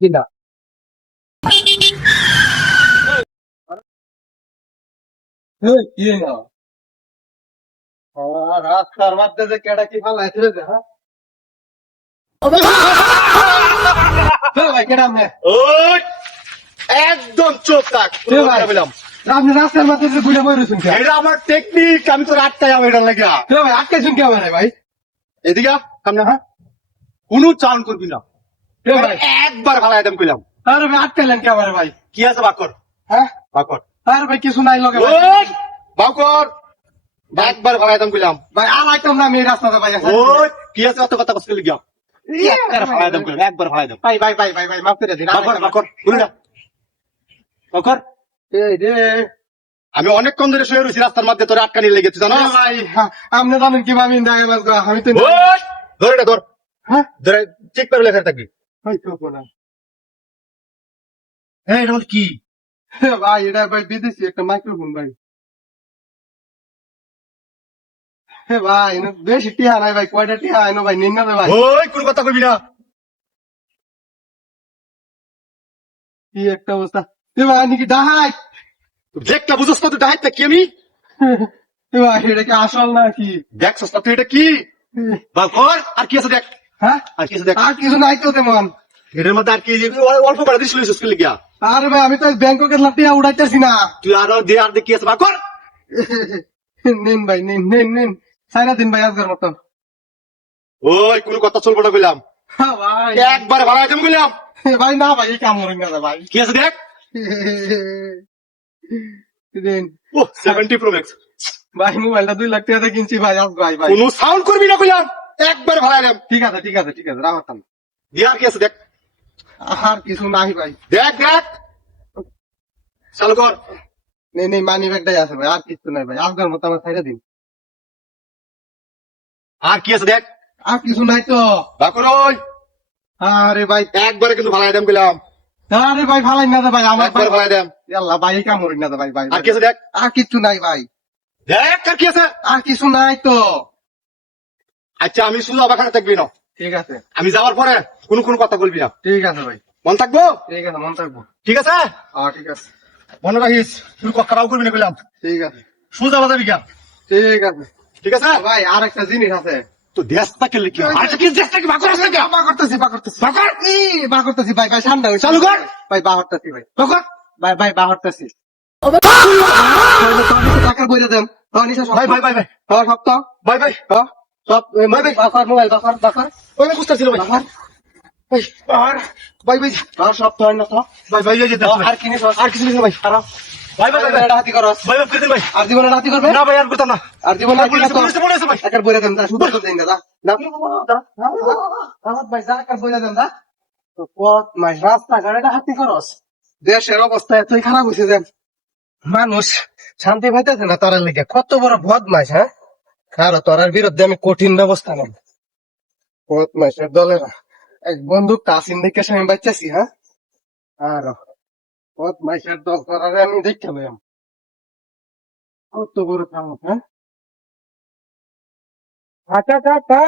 কিনা কি না রাস্তার মধ্যে যে কেডা কি ফালাইছে রে হ্যাঁ ভাই কেডা আমনে ওই একদম চুপ থাক বললাম আপনি রাস্তার মধ্যে যে ঘুরে বইরেছেন কে এটা আমার টেকনিক আমি তো আটটাই যাবো এটা লাগিয়া ভাই আটকাইছেন কে আমার ভাই এদিকে সামনে হ্যাঁ কোনো চান করবি না ভাই একবার ভালো একদম কইলাম আরে ভাই আটকাইলেন কে আমার ভাই কি আছে বাকর হ্যাঁ বাকর আরে ভাই কিছু নাই লগে ভাই ওই বাকর একবার ভালো একদম কইলাম ভাই আর আইতাম না আমি এই রাস্তাতে ভাই ওই কি আছে অত কথা বসকে লিখিয়া একবার ভালো একদম কইলাম একবার ভালো একদম ভাই ভাই ভাই ভাই ভাই মাফ করে দিন বাকর বাকর বলি না বাকর এই রে আমি অনেকক্ষণ ধরে শুয়ে রয়েছি রাস্তার মধ্যে তোর আটকানি লেগেছে জানো ভাই আপনি জানেন কি আমি দাগে মাছ আমি তো ওই ধরে এটা ধর হ্যাঁ ধরে চেক করে লেখা থাকবি ভাই তো না হ্যাঁ এটা কি ভাই এটা ভাই বিদেশি একটা মাইক্রোফোন ভাই হে ভাই বেশি টিহা নাই ভাই কয়টা টিহা আইনো ভাই নিন না রে ভাই ওই কোন কথা কইবি না কি একটা অবস্থা এ ভাই নাকি ডাহাই দেখটা বুঝছ না তুই ডাইট কি আমি এ ভাই এটা কি আসল না কি দেখছস না তুই এটা কি বাকর আর কি আছে দেখ হ্যাঁ আর কি আছে দেখ আর কিছু নাই তো তেমন এটার মধ্যে আর কি অল্প করে দিস লইছিস কি লিখিয়া আরে ভাই আমি তো ব্যাংককের লাটিয়া উড়াইতেছি না তুই আরো দে আর দেখি আছে বাকর নিন ভাই নিন নিন নিন সাইরা দিন ভাই আজকের মতন ওই কোন কথা চলবো না কইলাম হ্যাঁ ভাই একবার ভাড়া আইতাম কইলাম ভাই না ভাই এই কাম করেন না ভাই কি আছে দেখ দিন ও 70 প্রো ম্যাক্স ভাই মোবাইলটা 2 লাখ টাকা দিয়ে কিনছি ভাই আজ ভাই ভাই কোন সাউন্ড করবি না কইলাম একবার ভাড়া আইলাম ঠিক আছে ঠিক আছে ঠিক আছে রাখতাম দি আর কি আছে দেখ আর কিছু নাই ভাই দেখ দেখ চালু কর নেই নেই মানি ব্যাগটাই আছে ভাই আর কিছু নাই ভাই আজকের মতো আমার সাইরা দিন আর কি আছে দেখ আর কিছু নাই তো বাকর ওই আরে ভাই একবারে কিন্তু ভাড়া আইতাম কইলাম আরে ভাই ভালাই না ভাই আমার একবার ভাড়া আইতাম আল্লাহ ভাই এই কাম করেন না ভাই ভাই আর কি আছে দেখ আর কিছু নাই ভাই দেখ আর কি আছে আর কিছু নাই তো আচ্ছা আমি শুধু আবার থাকবি না ঠিক আছে আমি যাওয়ার পরে কোন কথা বলবি না ঠিক আছে ভাই মন থাকবো ঠিক আছে মন থাকবো ঠিক আছে ঠিক আছে মনে রাখিস তুই কথাটাও করবি না কইলাম ঠিক আছে সোজা বাজাবি কেন ঠিক আছে ঠিক আছে ভাই আর একটা জিনিস আছে তো দেশটা কে লিখি আর কি দেশটা কি বাকর আছে কেন বা করতেছি বাকর বা করতেছি ভাই ভাই ঠান্ডা হইছে চালু কর। ভাই বা করতেছি ভাই বাকর ভাই ভাই বা করতেছি টাকার বইটা দেন ভাই ভাই ভাই ভাই সপ্তাহ ভাই ভাই সব ভাই, ভাই। বাসার মোবাইল বাসার ওই বুঝতেছিল ভাই বাসার ভাই আর ভাই ভাই আর সপ্তাহ হয় না তো ভাই ভাই এই যে দেখ আর কিনে আর কিছু নেই ভাই খারাপ ভাই ভাই ভাই এটা হাতি করস ভাই ভাই প্লিজ ভাই আর জীবনে রাতি করবে না ভাই আর করতাম না আর জীবনে রাতি পুলিশ করবে পুলিশ পুলিশ ভাই একার বইটা দেন শুধু তো দেন দাদা ভাই যা একার বইটা দেন দা তো পথ নাই রাস্তা গাড়িটা হাতি করস দেশের অবস্থা এতই খারাপ হয়েছে যে মানুষ শান্তি পাইতেছে না তার লেগে কত বড় বদমাইশ হ্যাঁ কারো তোরার বিরুদ্ধে আমি কঠিন ব্যবস্থা নেব বদমাইশের দলেরা এক বন্দুক তাসিন দেখে আমি বাচ্চাছি হ্যাঁ আর বদমাইশের দল করারে আমি দেখতে পাই কত বড় কাম হ্যাঁ আচ্ছা আচ্ছা